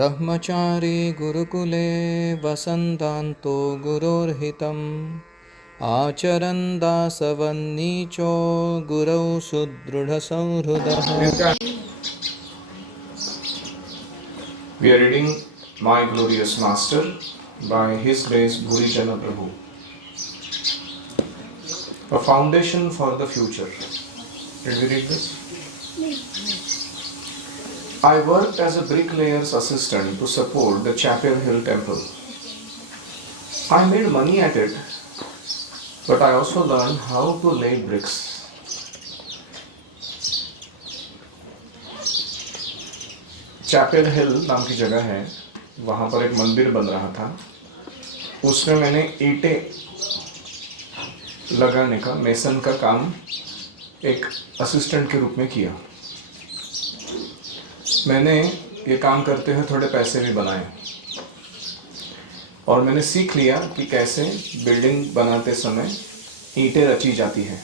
ब्रह्मचारी गुरुकुले वसन्तान्तो गुरोर्हितम् आचरन् दासवन्नीचो गुरौ सुदृढसंहृदः। We are reading My Glorious Master by His Grace Bhurijana Prabhu. A foundation for the future. Did we read this? I worked as a bricklayer's assistant to support the Chapel Hill Temple. I made money at it, but I also learned how to lay bricks. Chapel Hill नाम की जगह है, वहाँ पर एक मंदिर बन रहा था। उसमें मैंने ईंटें लगाने का, मेसन का काम एक असिस्टेंट के रूप में किया। मैंने ये काम करते हुए थोड़े पैसे भी बनाए और मैंने सीख लिया कि कैसे बिल्डिंग बनाते समय ईंटें रची जाती है।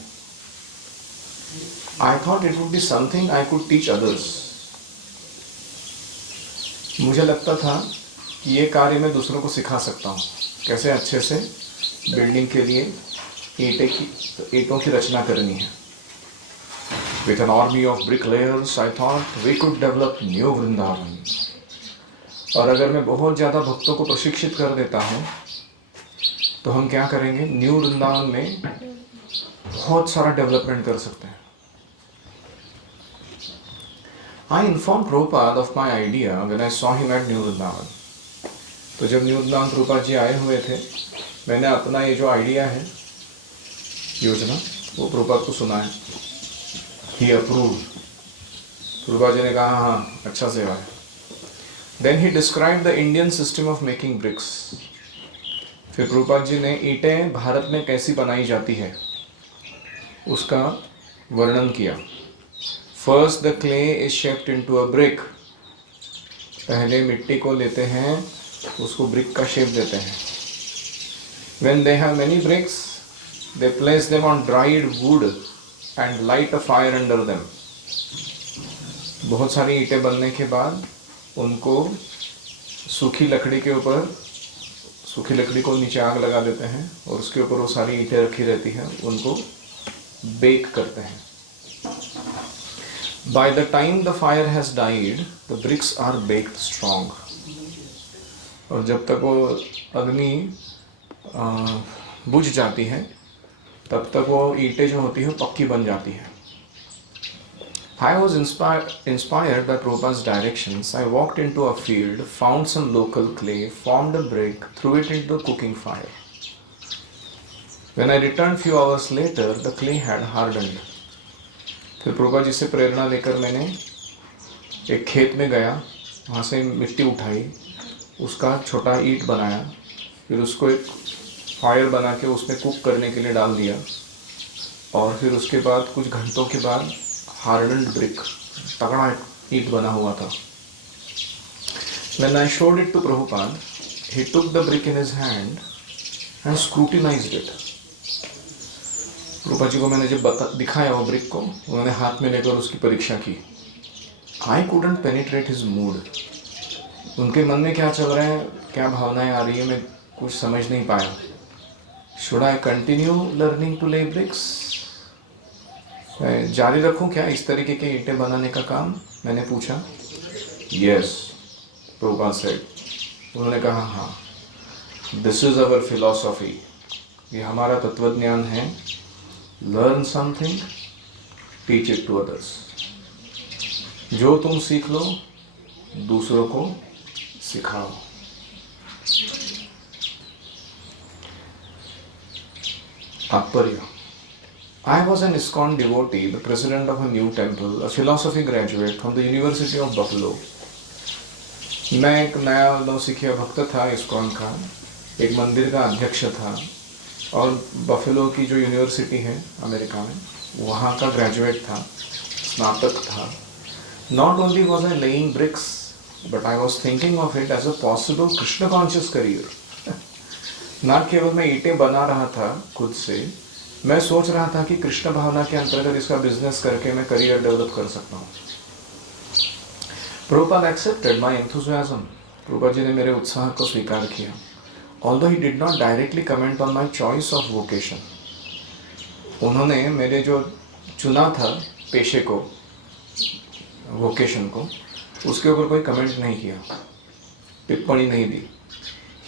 I thought it would be something I could teach others. मुझे लगता था कि ये कार्य मैं दूसरों को सिखा सकता हूँ, कैसे अच्छे से बिल्डिंग के लिए ईंटों की रचना करनी है। With an army of bricklayers, I thought we could develop new Vrindavan. और अगर मैं बहुत ज़्यादा भक्तों को प्रशिक्षित कर देता हूँ, तो हम क्या करेंगे? न्यू वृंदावन में बहुत सारा डेवलपमेंट कर सकते हैं। I informed Prabhupada of my idea when I saw him at New Vrindavan. तो जब न्यू वृंदावन प्रभुपाद जी आए हुए थे, मैंने अपना ये जो आइडिया है, योजना, वो प्रभुपाद को सुनाया। He approved. प्रभुपाद जी ने कहा हाँ, अच्छा सेवा है। Then he described the Indian system of making bricks. फिर प्रभुपाद जी ने ईंटें भारत में कैसी बनाई जाती है, उसका वर्णन किया। First the clay is shaped into a brick. पहले मिट्टी को लेते हैं, उसको ब्रिक का शेप देते हैं। When they have many bricks, they place them on dried wood and light a fire under them. बहुत सारी ईंटें बनने के बाद उनको सूखी लकड़ी के ऊपर, सूखी लकड़ी को नीचे आग लगा देते हैं और उसके ऊपर वो सारी ईंटें रखी रहती हैं, उनको बेक करते हैं। By the time the fire has died, the bricks are baked strong. और जब तक वो अग्नि बुझ जाती है, तब तक वो ईंटें जो होती हैं पक्की बन जाती है। I was inspired by Prabhupada's directions. I walked into a field, found some local clay, formed a brick, threw it into the cooking fire. When I returned few hours later, the clay had hardened. फिर प्रभुपाद जी से प्रेरणा लेकर मैंने एक खेत में गया, वहाँ से मिट्टी उठाई, उसका छोटा ईंट बनाया, फिर उसको एक फायर बना के उसमें कुक करने के लिए डाल दिया और फिर उसके बाद कुछ घंटों के बाद हार्डन्ड ब्रिक, तगड़ा ईंट बना हुआ था। When I showed it to Prabhupada, he took the brick in his hand and scrutinized it. Prabhupada ji को मैंने जब दिखाया वो ब्रिक को, उन्होंने हाथ में लेकर उसकी परीक्षा की। I couldn't penetrate his mood. उनके मन में क्या चल रहा है, क्या भावनाएं आ रही है, मैं कुछ समझ नहीं पाया। Should I continue learning to lay bricks? मैं जारी रखूं क्या इस तरीके के ईंटें बनाने का काम? मैंने पूछा। Yes, Prabhupada said. उन्होंने कहा हाँ, This is our philosophy. ये हमारा तत्वज्ञान है। Learn something, teach it to others. जो तुम सीख लो, दूसरों को सिखाओ। तात्पर्य: I was an ISKCON devotee, the president of a new temple, a philosophy graduate from the University of Buffalo. मैं एक नया नौसिखिया भक्त था ISKCON का, एक मंदिर का अध्यक्ष था और बफेलो की जो यूनिवर्सिटी है अमेरिका में, वहाँ का ग्रेजुएट था, स्नातक था। Not only was I laying bricks, but I was thinking of it as a possible Krishna conscious career. ना केवल मैं ईंटें बना रहा था खुद से, मैं सोच रहा था कि कृष्ण भावना के अंतर्गत इसका बिजनेस करके मैं करियर डेवलप कर सकता हूँ। Prabhupada accepted my enthusiasm Prabhupada ji ने मेरे उत्साह को स्वीकार किया. Although he did not directly comment on my choice of vocation, उन्होंने मेरे जो चुना था पेशे को, वोकेशन को, उसके ऊपर कोई कमेंट नहीं किया, टिप्पणी नहीं दी.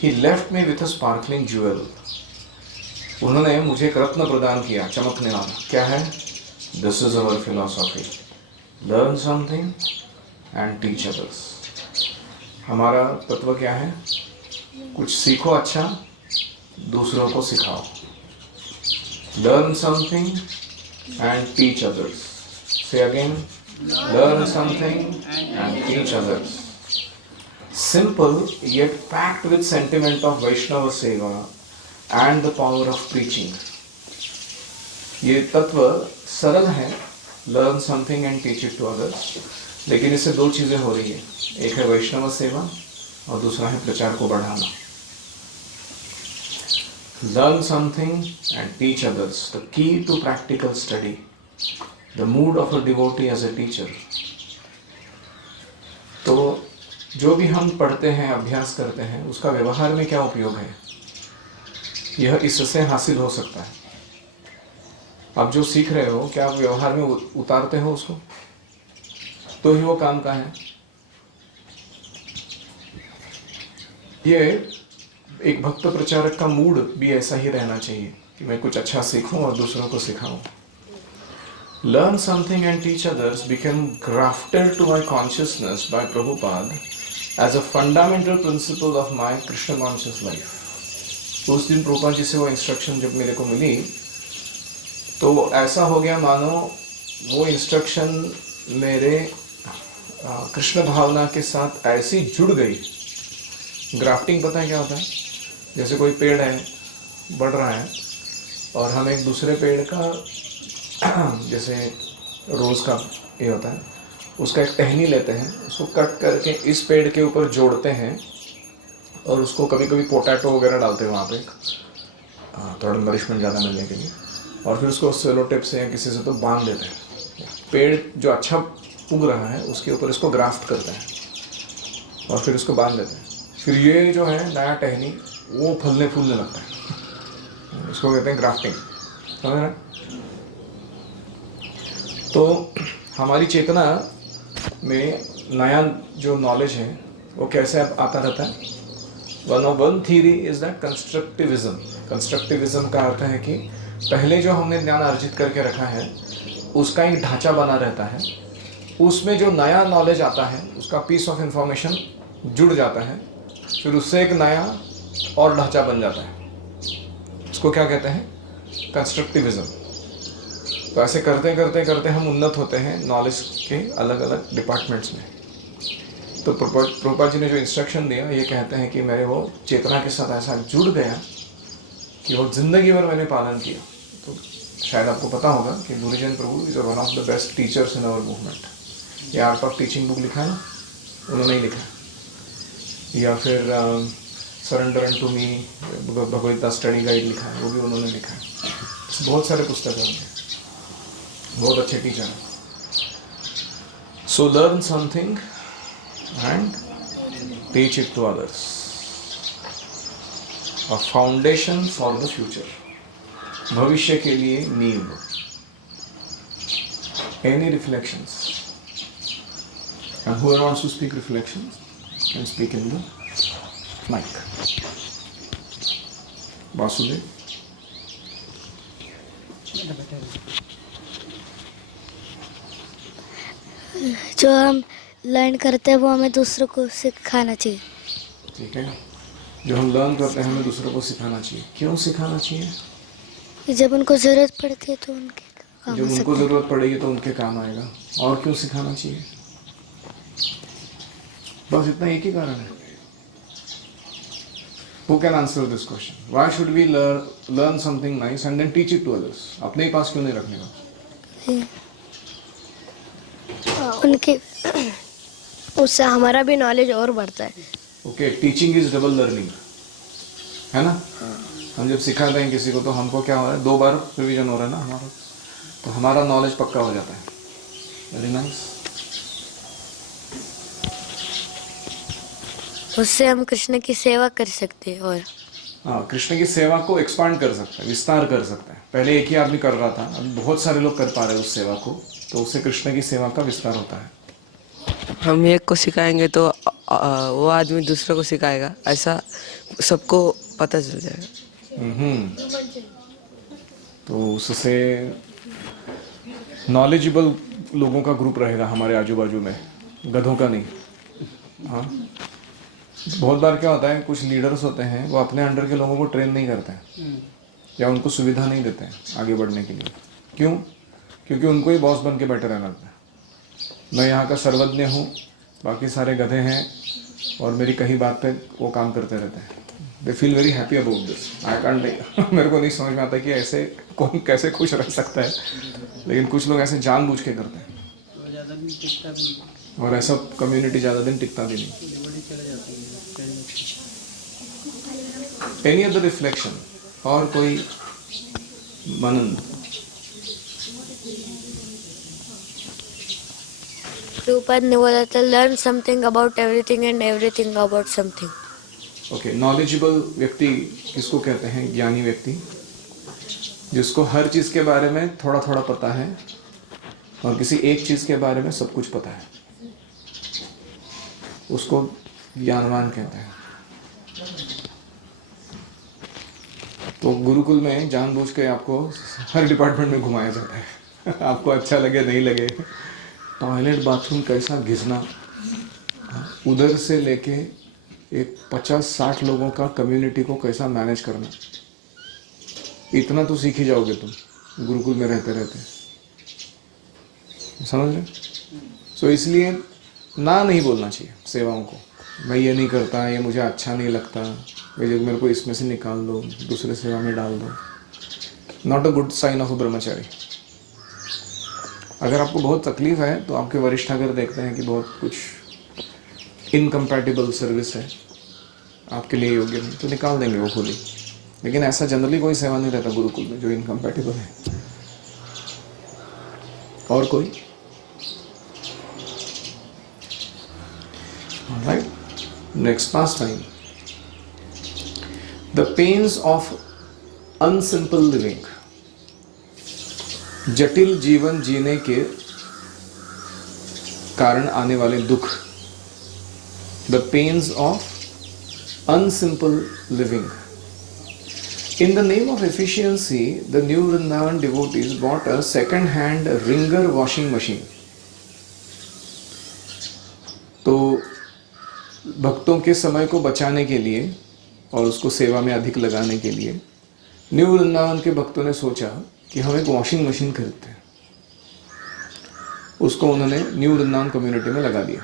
He left me with a sparkling jewel. उन्होंने मुझे एक रत्न प्रदान किया, चमकने वाला. क्या है? This is our philosophy. Learn something and teach others. हमारा तत्व क्या है? कुछ सीखो अच्छा, दूसरों को सिखाओ. Learn something and teach others. Say again. Learn something and teach others. Simple yet packed with sentiment of Vaishnava Seva and the power of preaching. ये तत्व सरल है, learn something and teach it to others, लेकिन इससे दो चीज़ें हो रही है. एक है वैष्णव सेवा और दूसरा है प्रचार को बढ़ाना. Learn something and teach others. The key to practical study. The mood of a devotee as a teacher. तो जो भी हम पढ़ते हैं, अभ्यास करते हैं, उसका व्यवहार में क्या उपयोग है, यह इससे हासिल हो सकता है. आप जो सीख रहे हो, क्या आप व्यवहार में उतारते हो उसको, तो ही वो काम का है. ये एक भक्त प्रचारक का मूड भी ऐसा ही रहना चाहिए कि मैं कुछ अच्छा सीखूं और दूसरों को सिखाऊं. Learn something and teach others became grafted to my consciousness by Prabhupada as a fundamental principle of my Krishna conscious life. उस दिन प्रभुपाद जी से वो इंस्ट्रक्शन जब मेरे को मिली, तो ऐसा हो गया मानो वो इंस्ट्रक्शन मेरे कृष्ण भावना के साथ ऐसी जुड़ गई. ग्राफ्टिंग पता है क्या होता है? जैसे कोई पेड़ है, बढ़ रहा है, और हम एक दूसरे पेड़ का जैसे रोज़ का ये होता है, उसका एक टहनी लेते हैं, उसको कट करके इस पेड़ के ऊपर जोड़ते हैं, और उसको कभी कभी पोटैटो वगैरह डालते हैं वहाँ पे, थोड़ा नरिशमेंट ज़्यादा मिलने के लिए, और फिर उसको सेलो टेप से या किसी से तो बांध देते हैं. पेड़ जो अच्छा उग रहा है उसके ऊपर इसको ग्राफ्ट करते हैं और फिर उसको बांध देते हैं. फिर ये जो है नया टहनी वो फलने फूलने लगता है, इसको कहते हैं ग्राफ्टिंग. समझ रहे? तो हमारी चेतना में नया जो नॉलेज है वो कैसे आता रहता है. One theory is that constructivism. Constructivism का अर्थ है कि पहले जो हमने ज्ञान अर्जित करके रखा है उसका एक ढांचा बना रहता है, उसमें जो नया नॉलेज आता है उसका पीस ऑफ इंफॉर्मेशन जुड़ जाता है, फिर उससे एक नया और ढांचा बन जाता है. इसको क्या कहते हैं? कंस्ट्रक्टिविज्म. तो ऐसे करते करते करते हम उन्नत होते हैं नॉलेज के अलग अलग डिपार्टमेंट्स में. तो प्रभुपाद जी ने जो इंस्ट्रक्शन दिया, ये कहते हैं कि मेरे वो चेतना के साथ ऐसा जुड़ गया कि वो जिंदगी भर मैंने पालन किया. तो शायद आपको पता होगा कि Gurujan Prabhu is one of the best teachers in our movement. ये आर्ट ऑफ टीचिंग बुक लिखा है ना, उन्होंने ही लिखा. या फिर surrender to me Bhagavad study guide लिखा है, वो भी उन्होंने लिखा है. बहुत सारे पुस्तक हैं उनके, बहुत अच्छे टीचर हैं. So learn something and teach it to others. A foundation for the future. भविष्य के लिए नींव. Any reflections? And whoever wants to speak reflections can speak in the mic. Vasudev. जो हम लर्न करते हैं वो हमें दूसरों को सिखाना चाहिए. ठीक है, जो हम लर्न करते हैं हमें दूसरों को सिखाना चाहिए. क्यों सिखाना चाहिए? कि जब उनको ज़रूरत पड़ती है तो उनके काम जब आ उनको सकता है. ज़रूरत पड़ेगी तो उनके काम आएगा. और क्यों सिखाना चाहिए? बस इतना एक ही कारण है. Who can answer this question? Why should we learn something nice and then teach it to others? अपने ही पास क्यों नहीं रखने का? उनके उससे हमारा भी नॉलेज और बढ़ता है. Okay, teaching is double learning, है ना? हम जब सिखाते हैं किसी को तो हमको क्या हो रहा है, 2 बार रिवीजन हो रहा है ना हमारा, तो हमारा नॉलेज पक्का हो जाता है. Very nice. उससे हम कृष्ण की सेवा कर सकते हैं। और हाँ, कृष्ण की सेवा को एक्सपांड कर सकते हैं, विस्तार कर सकते हैं। पहले एक ही आदमी कर रहा था, अब बहुत सारे लोग कर पा रहे हैं उस सेवा को, तो उससे कृष्ण की सेवा का विस्तार होता है। हम एक को सिखाएंगे तो वो आदमी दूसरे को सिखाएगा, ऐसा सबको पता चल जाएगा। तो उससे नॉलेजेबल लोगों का ग्रुप रहेगा हमारे आजू बाजू में, गधों का नहीं। हाँ, बहुत बार क्या होता है, कुछ लीडर्स होते हैं वो अपने अंडर के लोगों को ट्रेन नहीं करते हैं या उनको सुविधा नहीं देते हैं आगे बढ़ने के लिए। क्यों? क्योंकि उनको ही बॉस बन के बैठे रहना होता है। मैं यहाँ का सर्वज्ञ हूँ, बाकी सारे गधे हैं और मेरी कहीं बात पे वो काम करते रहते हैं। They feel very happy about this. I can't मेरे को नहीं समझ में आता कि ऐसे कौन कैसे खुश रह सकता है, लेकिन कुछ लोग ऐसे जानबूझ के करते हैं और ऐसा कम्युनिटी ज़्यादा दिन टिकता भी नहीं। एनी अदर रिफ्लेक्शन और कोई मनन? प्रभुपाद ने बोला था, learn something about everything and everything about something. Okay, knowledgeable व्यक्ति किसको कहते हैं? ज्ञानी व्यक्ति, जिसको हर चीज़ के बारे में थोड़ा थोड़ा पता है और किसी एक चीज़ के बारे में सब कुछ पता है, उसको ज्ञानवान कहते हैं। तो गुरुकुल में जानबूझ के आपको हर डिपार्टमेंट में घुमाया जाता है आपको अच्छा लगे नहीं लगे, टॉयलेट बाथरूम कैसा घिसना, उधर से लेके एक 50-60 लोगों का कम्युनिटी को कैसा मैनेज करना, इतना तो सीख ही जाओगे तुम गुरुकुल में रहते रहते। समझ रहे? सो इसलिए ना नहीं बोलना चाहिए सेवाओं को, मैं ये नहीं करता, ये मुझे अच्छा नहीं लगता, मेरे को इसमें से निकाल दो, दूसरे सेवा में डाल दो। Not a good sign of a brahmachari. अगर आपको बहुत तकलीफ है तो आपके वरिष्ठ अगर देखते हैं कि बहुत कुछ इनकम्पैटिबल सर्विस है, आपके लिए योग्य नहीं, तो निकाल देंगे वो खुद ही। लेकिन ऐसा जनरली कोई सेवा नहीं रहता गुरुकुल में जो इनकम्पैटिबल है। और कोई? Alright, next pastime. The pains of unsimple living. जटिल जीवन जीने के कारण आने वाले दुख। The pains of unsimple living. In the name of efficiency, the New Vrindavan devotees bought a second-hand wringer washing machine. तो भक्तों के समय को बचाने के लिए और उसको सेवा में अधिक लगाने के लिए न्यू वृंदावन के भक्तों ने सोचा कि हम एक वॉशिंग मशीन खरीदते हैं। उसको उन्होंने न्यू वृंदावन कम्युनिटी में लगा दिया।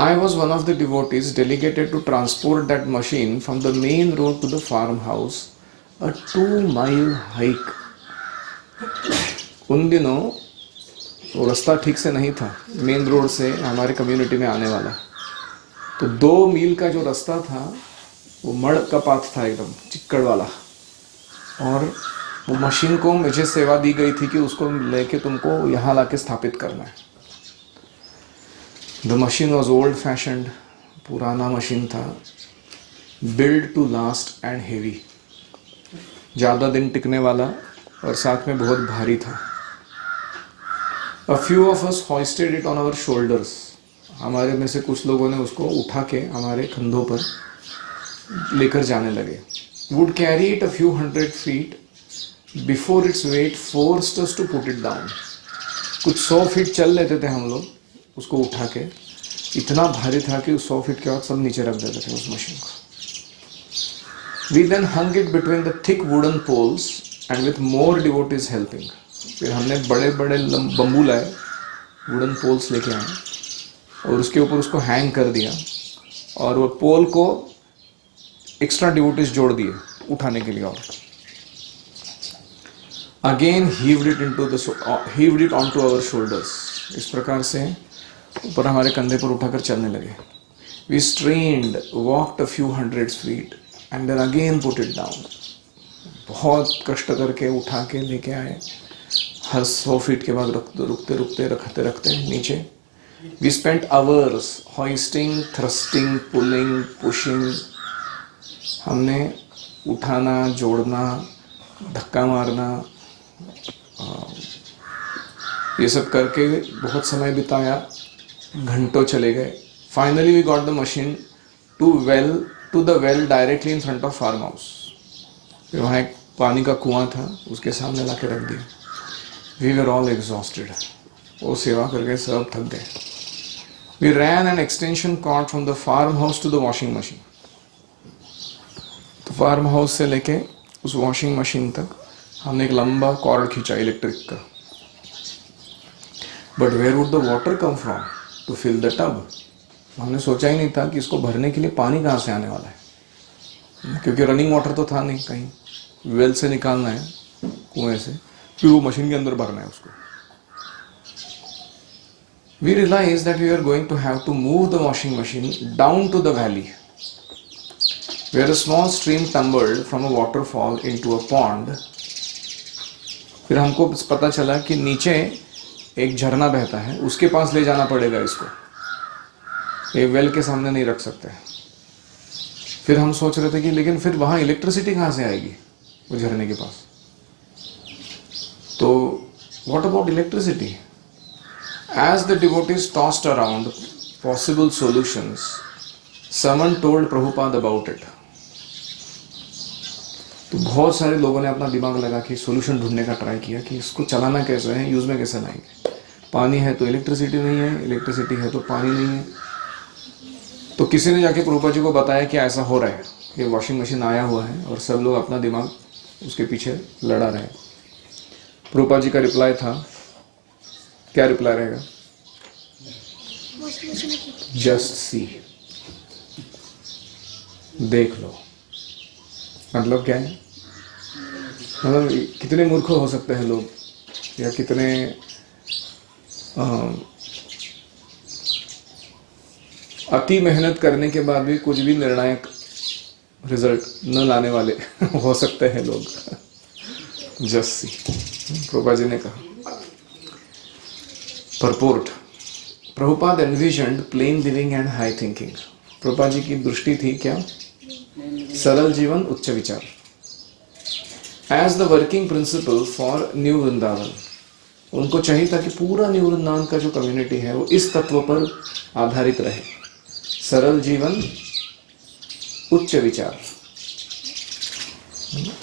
I was one of the devotees delegated to transport that machine from the main road to the farmhouse, a 2-mile hike. उन दिनों वो रास्ता ठीक से नहीं था, मेन रोड से हमारे कम्युनिटी में आने वाला, तो 2 मील का जो रास्ता था वो मड़ का पाथ था, एकदम चिक्कड़ वाला। और वो मशीन को मुझे सेवा दी गई थी कि उसको लेके तुमको यहाँ लाके स्थापित करना है। The machine was old fashioned, पुराना मशीन था, build to last and heavy, ज़्यादा दिन टिकने वाला और साथ में बहुत भारी था। A few of us hoisted it on our shoulders. हमारे में से कुछ लोगों ने उसको उठा के हमारे कंधों पर लेकर जाने लगे। Would carry it a few hundred feet before its weight forced us to put it down. कुछ 100 फीट चल लेते थे हम लोग उसको उठा के, इतना भारी था कि 100 फीट के बाद सब नीचे रख देते थे उस मशीन को। We then hung it between the thick wooden poles and with more devotees helping. फिर हमने बड़े बड़े बम्बू लाए, वुडन पोल्स लेके आए और उसके ऊपर उसको हैंग कर दिया और वो पोल को एक्स्ट्रा डिवोटीज जोड़ दिए उठाने के लिए। और again heaved it on to our shoulders. इस प्रकार से ऊपर हमारे कंधे पर उठाकर चलने लगे। We strained, walked a few hundred feet and then again put it down. बहुत कष्ट करके उठा के लेके आए, हर 100 फीट के बाद रुकते रुकते रखते नीचे, We spent hours hoisting, thrusting, pulling, pushing. हमने उठाना, जोड़ना, धक्का मारना, ये सब करके बहुत समय बिताया, घंटों चले गए. Finally we got the machine to the well directly in front of farm house. फिर वहाँ एक पानी का कुआं था, उसके सामने ला के रख दिया. We were all exhausted. वो सेवा करके सब थक गए. We ran an extension cord from the farmhouse to the washing machine. तो फार्म हाउस से लेके उस वॉशिंग मशीन तक हमने एक लंबा कॉर्ड खींचा इलेक्ट्रिक का. But where would the water come from to fill the tub? हमने सोचा ही नहीं था कि इसको भरने के लिए पानी कहाँ से आने वाला है, क्योंकि रनिंग वाटर तो था नहीं, कहीं वेल से निकालना है, कुएं से, फिर वो मशीन के अंदर भरना है उसको. We realized that we were going to have to move the washing machine down to the valley, where a small stream tumbled from a waterfall into a pond. फिर हमको पता चला कि नीचे एक झरना बहता है, उसके पास ले जाना पड़ेगा इसको, ये वेल के सामने नहीं रख सकते. फिर हम सोच रहे थे कि लेकिन फिर वहाँ इलेक्ट्रिसिटी कहाँ से आएगी वो झरने के पास. तो what about electricity? As the devotees tossed around possible solutions, someone told Prabhupada about it. तो बहुत सारे लोगों ने अपना दिमाग लगा कि सोल्यूशन ढूंढने का ट्राई किया कि इसको चलाना कैसे है, यूज में कैसे लाएंगे. पानी है तो इलेक्ट्रिसिटी नहीं है, इलेक्ट्रिसिटी है तो पानी नहीं है. तो किसी ने जाके प्रभुपाद जी को बताया कि ऐसा हो रहा है, ये वॉशिंग मशीन आया हुआ है, और सब लोग अपना दिमाग उसके पीछे लड़ा रहे. प्रभुपाद जी का रिप्लाई था, क्या रिप्लाई रहेगा? जस्ट सी, देख लो. मतलब क्या है? मतलब कितने मूर्ख हो सकते हैं लोग, या कितने अति मेहनत करने के बाद भी कुछ भी निर्णायक रिजल्ट न लाने वाले हो सकते हैं लोग. जस्ट सी, प्रभुपाद जी ने कहा. Purport. Prabhupada envisioned plain living and high thinking. Prabhupada ji की दृष्टि थी क्या? सरल जीवन, उच्च विचार. As the working principle for New Vrindavan, उनको चाहिए था कि पूरा न्यू वृंदावन का जो कम्युनिटी है वो इस तत्व पर आधारित रहे. सरल जीवन, उच्च विचार.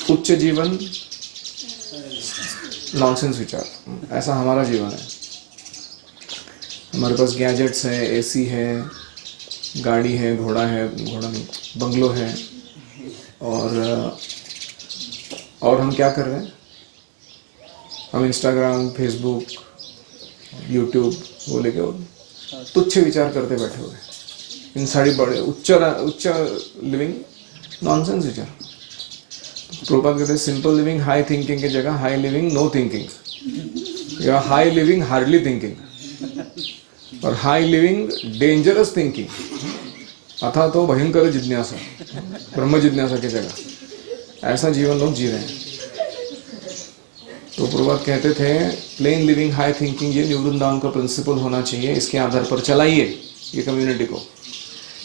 उच्च जीवन, नॉनसेंस विचार, ऐसा हमारा जीवन है. हमारे पास गैजेट्स हैं, एसी है, गाड़ी है, घोड़ा नहीं, बंगलो है, और हम क्या कर रहे हैं? हम इंस्टाग्राम, फेसबुक, यूट्यूब वो लेके तुच्छ विचार करते बैठे हुए. इन सारी बड़े उच्च लिविंग, नॉनसेंस विचार. प्रभुपाद कहते हैं सिंपल लिविंग हाई थिंकिंग की जगह हाई लिविंग नो थिंकिंग, या हाई लिविंग हार्डली थिंकिंग, और हाई लिविंग डेंजरस थिंकिंग, अथा तो भयंकर जिज्ञासा, ब्रह्म जिज्ञासा की जगह. ऐसा जीवन लोग जी रहे हैं. तो प्रभुपाद कहते थे प्लेन लिविंग हाई थिंकिंग, ये न्यू वृंदावन का प्रिंसिपल होना चाहिए, इसके आधार पर चलाइए ये कम्युनिटी को.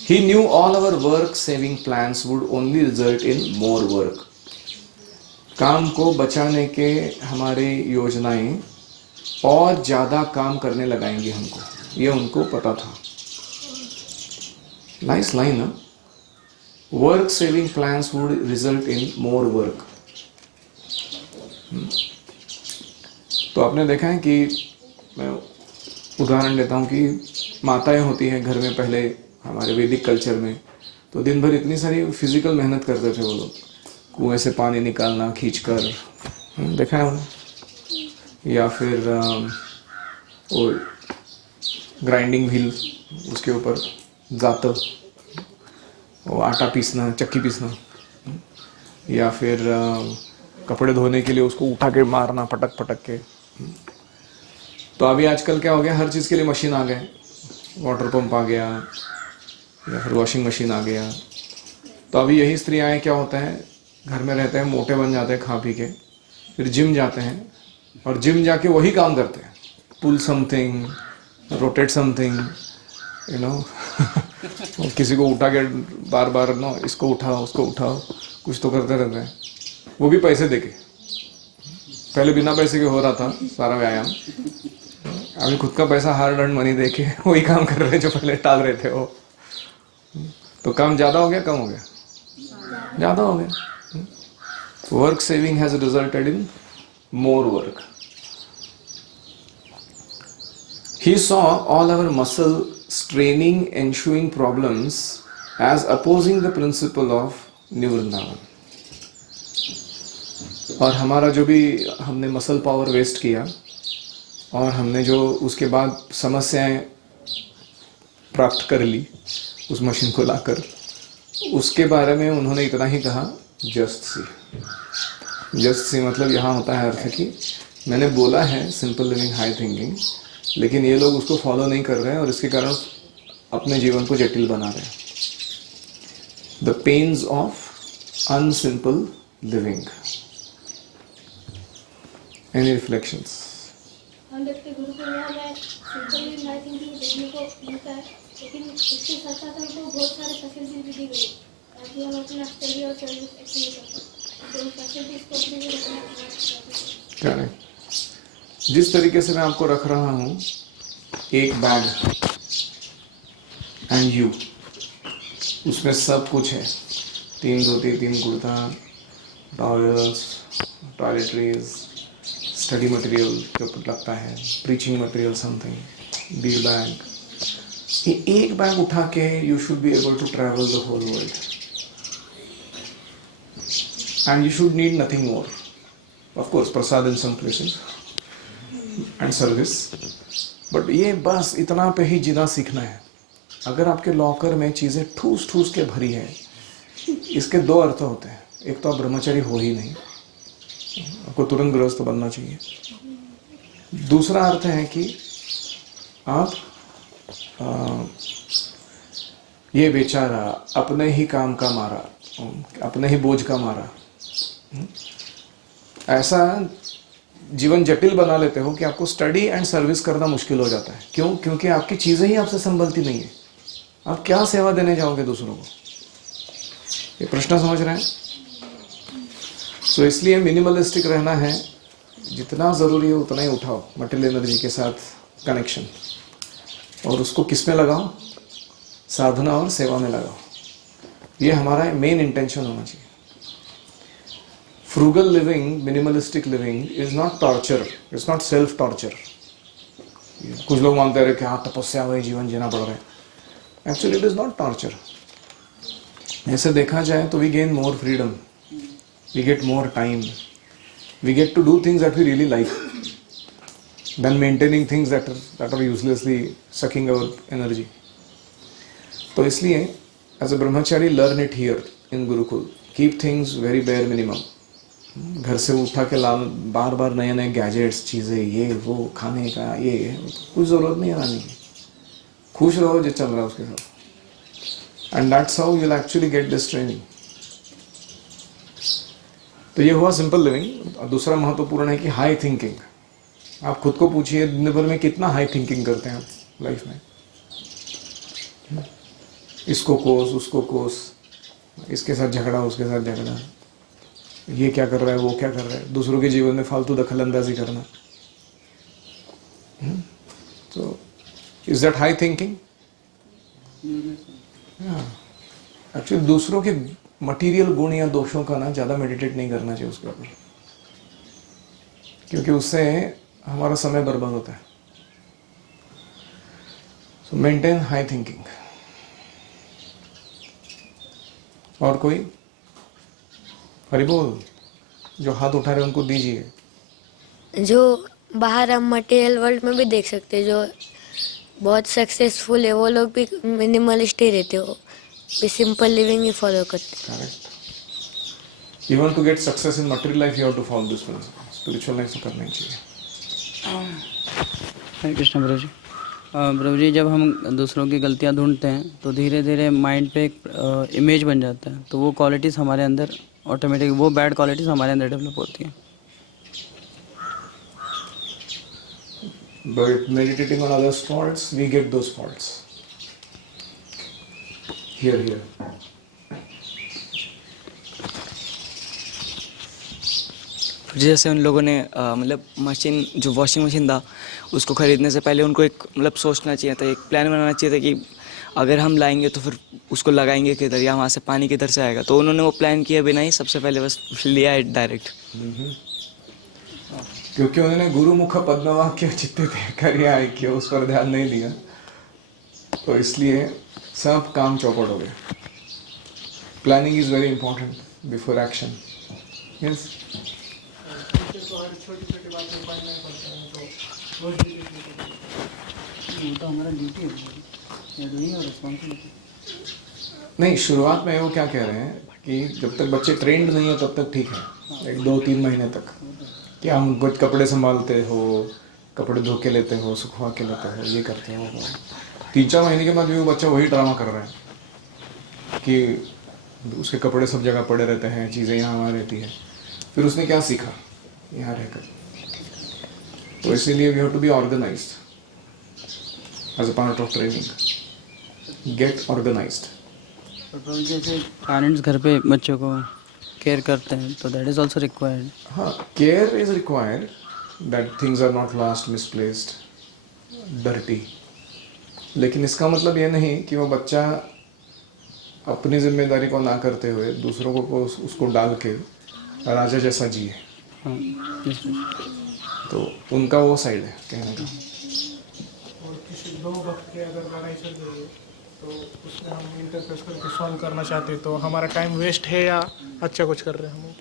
He knew all our work saving plans would only result in more work. काम को बचाने के हमारे योजनाएं और ज़्यादा काम करने लगाएंगे हमको, ये उनको पता था. नाइस लाइन ना? Work saving plans would result in more work. तो आपने देखा है कि मैं उदाहरण देता हूँ कि माताएं होती हैं घर में, पहले हमारे वैदिक कल्चर में तो दिन भर इतनी सारी फिजिकल मेहनत करते थे वो लोग. कुएं से पानी निकालना खींचकर, देखा है उन्हें, या फिर वो ग्राइंडिंग व्हील, उसके ऊपर जातव, वो आटा पीसना, चक्की पीसना, या फिर कपड़े धोने के लिए उसको उठा के मारना पटक पटक के. तो अभी आजकल क्या हो गया, हर चीज़ के लिए मशीन आ गए. वाटर पंप आ गया, या फिर वॉशिंग मशीन आ गया. तो अभी यही स्त्रियाँ क्या होता है, घर में रहते हैं, मोटे बन जाते हैं खा पी के, फिर जिम जाते हैं, और जिम जाके वही काम करते हैं, pull something, rotate something, you know, किसी को उठा के बार बार नो इसको उठाओ उसको उठाओ, कुछ तो करते रहते हैं, वो भी पैसे देके। पहले बिना पैसे के हो रहा था सारा व्यायाम, अभी खुद का पैसा हार्ड अर्न मनी देके वही काम कर रहे हैं जो पहले टाल रहे थे वो। तो काम ज़्यादा हो गया कम हो गया? ज़्यादा हो गया। Work saving has resulted in more work. He saw all our muscle straining ensuing problems as opposing the principle of New Vrindavan. और हमारा जो भी हमने मसल पावर वेस्ट किया और हमने जो उसके बाद समस्याएं प्राप्त कर ली उस मशीन को लाकर, उसके बारे में उन्होंने इतना ही कहा, जस्ट सी। जस्ट सी मतलब यहाँ होता है अर्थ कि मैंने बोला है सिंपल लिविंग हाई थिंकिंग, लेकिन ये लोग उसको फॉलो नहीं कर रहे हैं और इसके कारण अपने जीवन को जटिल बना रहे हैं। The pains of unsimple living. Any reflections? हम देखते गुरुकुल में हमें सिंपल लिविंग हाई थिंकिंग देखने को मिलता है, लेकिन इसके साथ साथ हमको बहुत सारे फैसिलिटीज भी दी गई ताकि हम अपना स्टडी और सर्विस एक्टिव कर सकें। जिस तरीके से मैं आपको रख रहा हूँ, एक बैग एंड यू, उसमें सब कुछ है, 3 dhoti, 3 kurta, towels, toiletries, study material जो लगता है, preaching material something, bead bag. ये एक बैग उठा के you should be able to travel the whole world and you should need nothing more. Of course, prasad in some places and service, but ये बस इतना पे ही जीना सीखना है। अगर आपके लॉकर में चीज़ें ठूस ठूस के भरी है, इसके 2 अर्थ होते हैं। एक तो आप ब्रह्मचारी हो ही नहीं, आपको तुरंत गृहस्थ बनना चाहिए। दूसरा अर्थ है कि आप ये बेचारा अपने ही काम का मारा, अपने ही बोझ का मारा, ऐसा जीवन जटिल बना लेते हो कि आपको स्टडी एंड सर्विस करना मुश्किल हो जाता है। क्यों? क्योंकि आपकी चीज़ें ही आपसे संभलती नहीं है। आप क्या सेवा देने जाओगे दूसरों को? ये प्रश्न समझ रहे हैं? तो इसलिए मिनिमलिस्टिक रहना है, जितना ज़रूरी है उतना ही उठाओ मटेरियल एनर्जी के साथ कनेक्शन, और उसको किस में लगाओ? साधना और सेवा में लगाओ। ये हमारा मेन इंटेंशन होना चाहिए। Frugal living, minimalistic living is not torture, it's not self torture. कुछ लोग मानते हैं कि हाँ तपस्या वही जीवन जीना पड़ रहा है। Actually it is not torture. ऐसे देखा जाए तो we gain more freedom, we get more time, we get to do things that we really like than maintaining things that are uselessly sucking our energy. तो इसलिए as a brahmachari learn it here in Gurukul. Keep things very bare minimum. घर से उठा के ला बार बार नए नए gadgets, चीज़ें, ये वो खाने का, ये कुछ ज़रूरत नहीं है लाने की। खुश रहो जो चल रहा है उसके साथ, and that's how you will actually get this training. तो ये हुआ सिंपल लिविंग। दूसरा महत्वपूर्ण है कि हाई थिंकिंग। आप खुद को पूछिए दिन भर में कितना हाई थिंकिंग करते हैं आप लाइफ में। इसको कोस, उसको कोस, इसके साथ झगड़ा, उसके साथ झगड़ा, ये क्या कर रहा है, वो क्या कर रहा है, दूसरों के जीवन में फालतू दखल अंदाजी करना। तो is that high thinking? Actually दूसरों के मटेरियल गुण या दोषों का ना ज़्यादा मेडिटेट नहीं करना चाहिए उसके ऊपर, क्योंकि उससे हमारा समय बर्बाद होता है। सो मेंटेन हाई थिंकिंग। और कोई? हरि बोल। जो हाथ उठा रहे उनको दीजिए। जो बाहर हम मटेरियल वर्ल्ड में भी देख सकते हैं, जो बहुत सक्सेसफुल है वो लोग भी मिनिमलिस्ट ही रहते हो, भी सिंपल लिविंग ही फॉलो करते हैं। Correct. You want to get success in material life, you have to follow this principle. Spiritual life तो करना ही चाहिए। हरे कृष्ण प्रभु जी। प्रभु जी, जब हम दूसरों की गलतियां ढूंढते हैं तो धीरे धीरे माइंड पे एक इमेज बन जाता है, तो वो क्वालिटीज़ हमारे अंदर ऑटोमेटिक, वो बैड क्वालिटीज़ हमारे अंदर डेवलप होती हैं। But meditating on others' faults, we get those faults. Here. जैसे उन लोगों ने मतलब मशीन, जो वॉशिंग मशीन था, उसको ख़रीदने से पहले उनको एक मतलब सोचना चाहिए था, एक प्लान बनाना चाहिए था कि अगर हम लाएंगे तो फिर उसको लगाएंगे किधर, या वहाँ से पानी किधर से आएगा। तो उन्होंने वो प्लान किए बिना ही सबसे पहले बस लिया है डायरेक्ट। क्योंकि उन्होंने गुरुमुख पद्मवाक्य चित्ते करिया है कि उस पर ध्यान नहीं दिया, तो इसलिए सब काम चौपट हो गया। Planning is very important before action. Yes, तो हमारा ड्यूटी है, डूइंग और रिस्पॉन्सिबिलिटी। नहीं, शुरुआत में वो क्या कह रहे हैं कि जब तक बच्चे ट्रेंड नहीं है तब तक ठीक है, 1-2-3 महीने तक कि हम कुछ कपड़े संभालते हो, कपड़े धो के लेते हो, सुखवा के लेते हो, ये करते हो। 3-4 महीने के बाद भी वो बच्चा वही ड्रामा कर रहा है कि उसके कपड़े सब जगह पड़े रहते हैं, चीज़ें यहाँ वहाँ रहती है। फिर उसने क्या सीखा यहाँ रहकर? तो इसीलिए we have to be organized as a part of training. Get organized. और प्रभु जी, जैसे पेरेंट्स घर पे बच्चों को केयर करते हैं तो दैट इज़ ऑल्सो रिक्वायर्ड। हाँ, care is required, that things are not lost, misplaced, dirty. लेकिन इसका मतलब ये नहीं कि वो बच्चा अपनी जिम्मेदारी को ना करते हुए दूसरों को उसको डाल के राजा जैसा जिए। हाँ, yes, तो उनका वो साइड है कहने का। और किसी 2 वक्त की अगर लड़ाई चल रही है तो उसमें हम इंटरफेस करके सॉल्व करना चाहते हैं, तो हमारा टाइम वेस्ट है या अच्छा कुछ कर रहे हैं हम?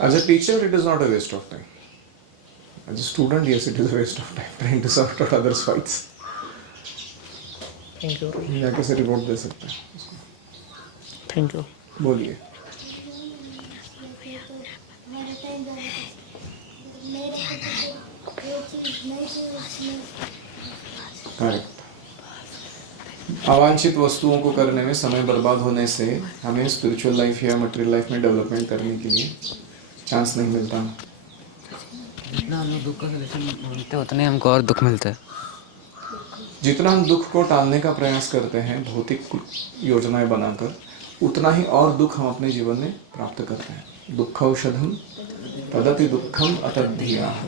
As a teacher, it is not a waste of time. As a student, yes, it is a waste of time trying to sort out others' fights. Thank you. या कैसे रिपोर्ट दे सकते हैं? Thank you. बोलिए। Correct. अवांछित वस्तुओं को करने में समय बर्बाद होने से हमें स्पिरिचुअल लाइफ या मटेरियल लाइफ में डेवलपमेंट करने के लिए चांस नहीं मिलता। जितना हम लोग दुख का सलूशन ढूंढते हैं उतने हमको और दुख मिलता है। जितना हम दुख को टालने का प्रयास करते हैं भौतिक योजनाएं बनाकर, उतना ही और दुख हम अपने जीवन में प्राप्त करते हैं। दुःखौषधम तदति दुःखम अतद्धीयाः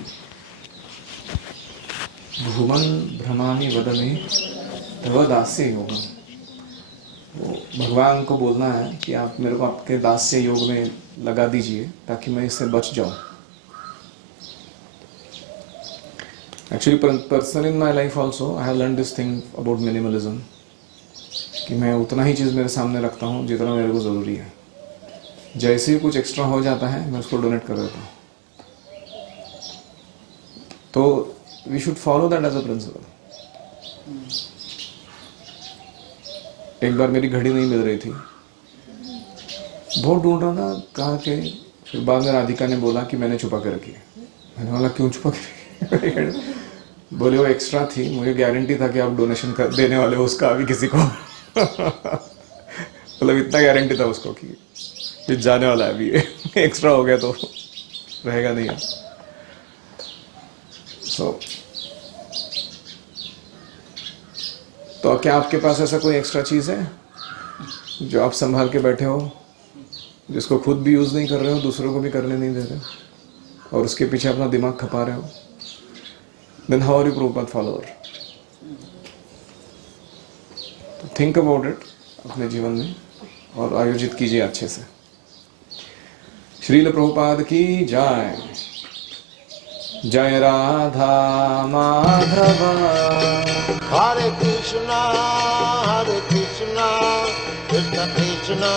भुवन भ्रमामि वद मे तव दास्य योगम। वो भगवान को बोलना है कि आप मेरे को आपके दास्य योग में लगा दीजिए ताकि मैं इससे बच जाऊं। Actually personally in my life also I have learn this thing about minimalism कि मैं उतना ही चीज़ मेरे सामने रखता हूँ जितना मेरे को ज़रूरी है। जैसे ही कुछ एक्स्ट्रा हो जाता है मैं उसको डोनेट कर देता हूँ। तो we should follow that as a principle. एक बार मेरी घड़ी नहीं मिल रही थी, बहुत ढूंढ रहा था कहाँ के। फिर बाद में राधिका ने बोला कि मैंने छुपा के रखी है। मैंने बोला क्यों छुपा के रखी? बोले वो एक्स्ट्रा थी, मुझे गारंटी था कि आप डोनेशन कर देने वाले हो उसका अभी किसी को। मतलब इतना गारंटी था उसको कि ये जाने वाला है अभी, एक्स्ट्रा हो गया तो रहेगा नहीं। तो क्या आपके पास ऐसा कोई एक्स्ट्रा चीज़ है जो आप संभाल के बैठे हो, जिसको खुद भी यूज़ नहीं कर रहे हो, दूसरों को भी करने नहीं दे रहे हो, और उसके पीछे अपना दिमाग खपा रहे हो? Then how are you Prabhupada follower? तो थिंक अबाउट इट अपने जीवन में और आयोजित कीजिए अच्छे से। श्रील प्रभुपाद की जय। जय Radha Madhav. Hare Krishna, Krishna Krishna